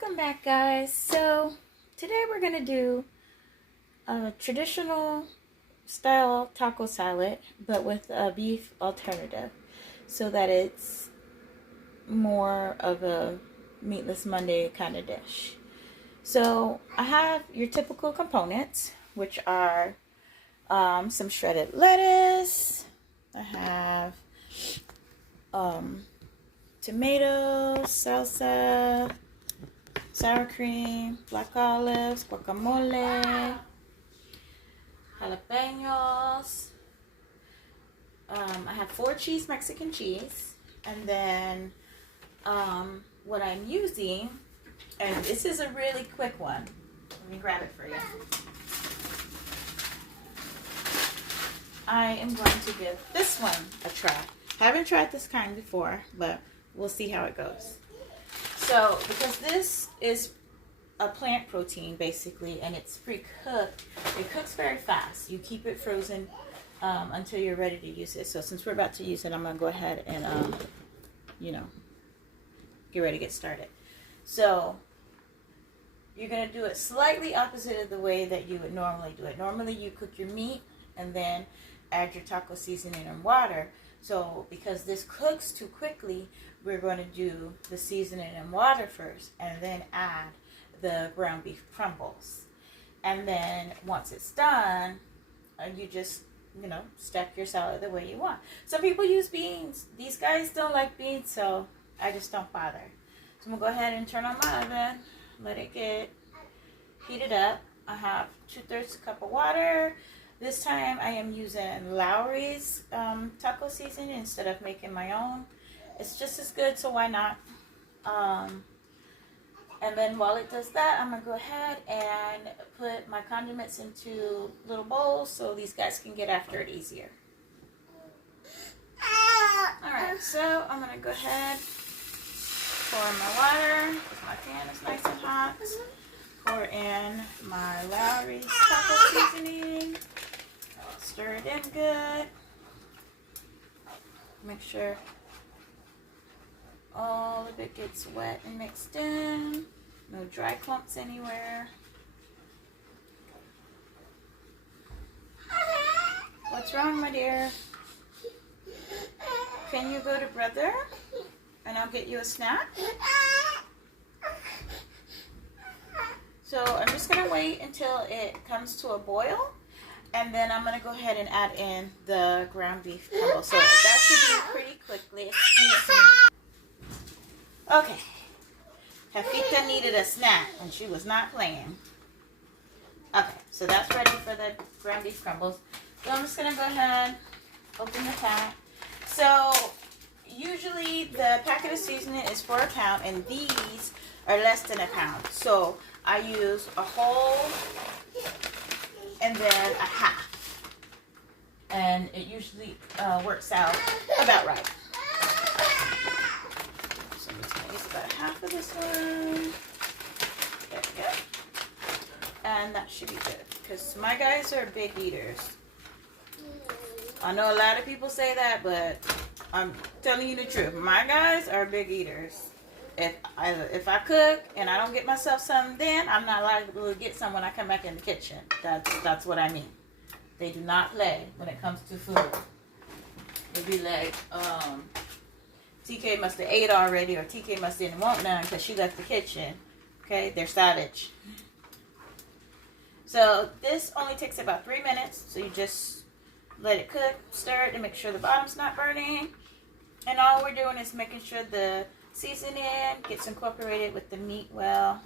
Welcome back, guys. So today we're gonna do a traditional style taco salad, but with a beef alternative, so that it's more of a meatless Monday kind of dish. So I have your typical components, which are some shredded lettuce. I have tomatoes, salsa, sour cream, black olives, guacamole, jalapenos. I have 4 cheese, Mexican cheese, and then what I'm using, and this is a really quick one. Let me grab it for you. I am going to give this one a try. Haven't tried this kind before, but we'll see how it goes. So, because this is a plant protein, basically, and it's pre-cooked, it cooks very fast. You keep it frozen until you're ready to use it. So, since we're about to use it, I'm going to go ahead and, get ready to get started. So, you're going to do it slightly opposite of the way that you would normally do it. Normally, you cook your meat and then add your taco seasoning and water. So, because this cooks too quickly, we're going to do the seasoning and water first and then add the ground beef crumbles. And then once it's done, you just, stack your salad the way you want. Some people use beans. These guys don't like beans, so I just don't bother. So I'm going to go ahead and turn on my oven, let it get heated up. I have 2/3 cup of water. This time I am using Lowry's taco seasoning instead of making my own. It's just as good, so why not? And then while it does that, I'm going to go ahead and put my condiments into little bowls so these guys can get after it easier. Alright, so I'm going to go ahead, pour in my water, because my pan is nice and hot. Pour in my Lowry's taco seasoning. Stir it in good. Make sure all of it gets wet and mixed in. No dry clumps anywhere. What's wrong, my dear? Can you go to brother? And I'll get you a snack? So I'm just going to wait until it comes to a boil. And then I'm going to go ahead and add in the ground beef crumble. So that should be pretty quickly. Excuse me. Okay. Jefita needed a snack and she was not playing. Okay, so that's ready for the ground beef crumbles. So I'm just going to go ahead, open the pack. So usually the packet of seasoning is for a pound and these are less than a pound. So I use a whole and then a half, and it usually works out about right. So I'm just going to use about a half of this one. There we go. And that should be good, because my guys are big eaters. I know a lot of people say that, but I'm telling you the truth. My guys are big eaters. If I cook and I don't get myself something, then I'm not liable to get some when I come back in the kitchen. That's what I mean. They do not play when it comes to food. They'd be like, TK must have ate already, or TK must didn't want none because she left the kitchen. Okay, they're savage. So this only takes about 3 minutes. So you just let it cook, stir it to make sure the bottom's not burning. And all we're doing is making sure the seasoning gets incorporated with the meat well.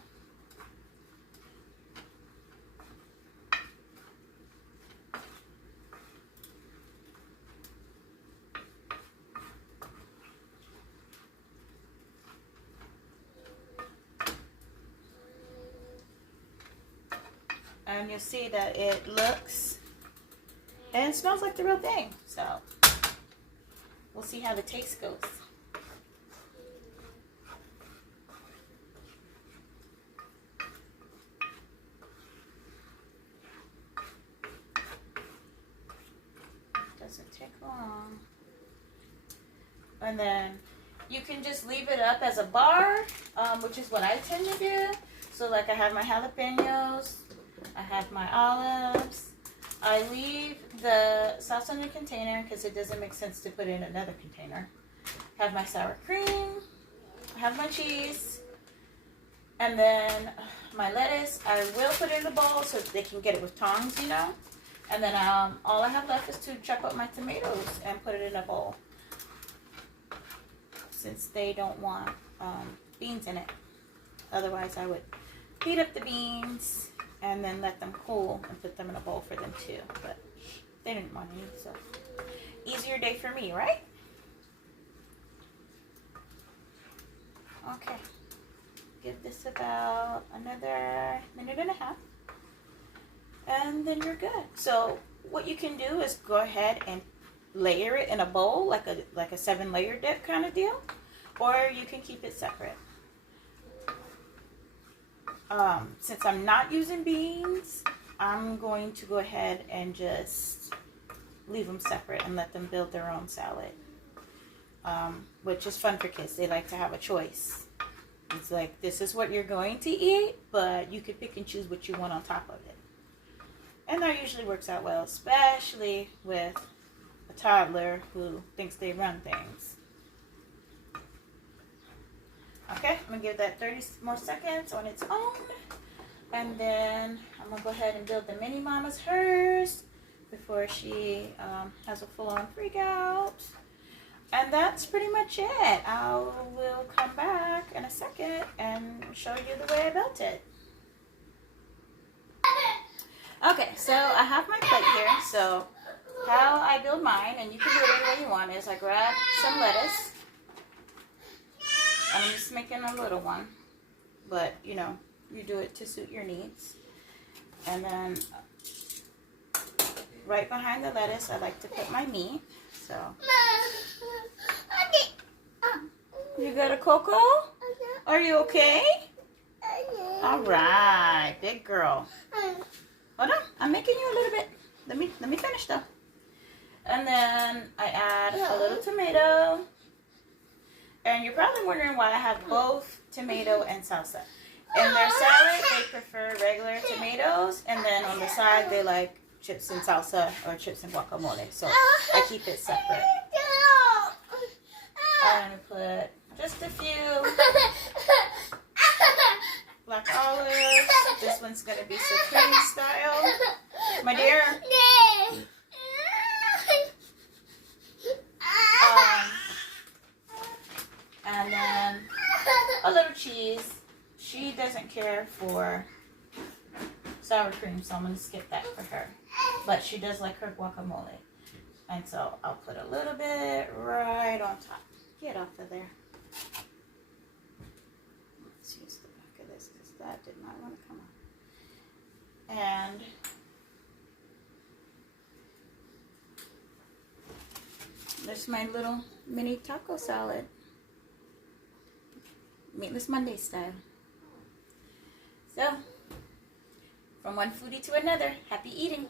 And you'll see that it looks and smells like the real thing. So we'll see how the taste goes. Doesn't take long. And then You can just leave it up as a bar, which is what I tend to do. So like I have my jalapenos, I have my olives. I leave the sauce in the container because it doesn't make sense to put it in another container. Have my sour cream, I have my cheese, and then my lettuce. I will put it in the bowl so they can get it with tongs, you know. And then all I have left is to chop up my tomatoes and put it in a bowl, since they don't want beans in it. Otherwise, I would heat up the beans and then let them cool and put them in a bowl for them too. But they didn't want any, so easier day for me, right? Okay, give this about another minute and a half, and then you're good. So what you can do is go ahead and layer it in a bowl, like a 7-layer dip kind of deal, or you can keep it separate. Since I'm not using beans, I'm going to go ahead and just leave them separate and let them build their own salad, which is fun for kids. They like to have a choice. It's like, this is what you're going to eat, but you can pick and choose what you want on top of it. And that usually works out well, especially with a toddler who thinks they run things. Okay, I'm going to give that 30 more seconds on its own. And then I'm going to go ahead and build the mini mama's hers before she has a full-on freak out. And that's pretty much it. I will come back in a second and show you the way I built it. Okay, so I have my plate here. So how I build mine, and you can do it any way you want, is I grab some lettuce. I'm just making a little one, but you know, you do it to suit your needs. And then right behind the lettuce, I like to put my meat. So you got a cocoa? Are you okay? All right, big girl. Hold on, I'm making you a little bit. Let me finish though. And then I add a little tomato. And you're probably wondering why I have both tomato and salsa. In their salad, they prefer regular tomatoes, and then on the side, they like chips and salsa or chips and guacamole. So I keep it separate. I'm going to put just a few black olives. This one's going to be supreme style. My dear. And then a little cheese. She doesn't care for sour cream, so I'm going to skip that for her. But she does like her guacamole. And so I'll put a little bit right on top. Get off of there. Let's use the back of this because that did not want to come off. And there's my little mini taco salad. Meatless Monday style. So, from one foodie to another, happy eating.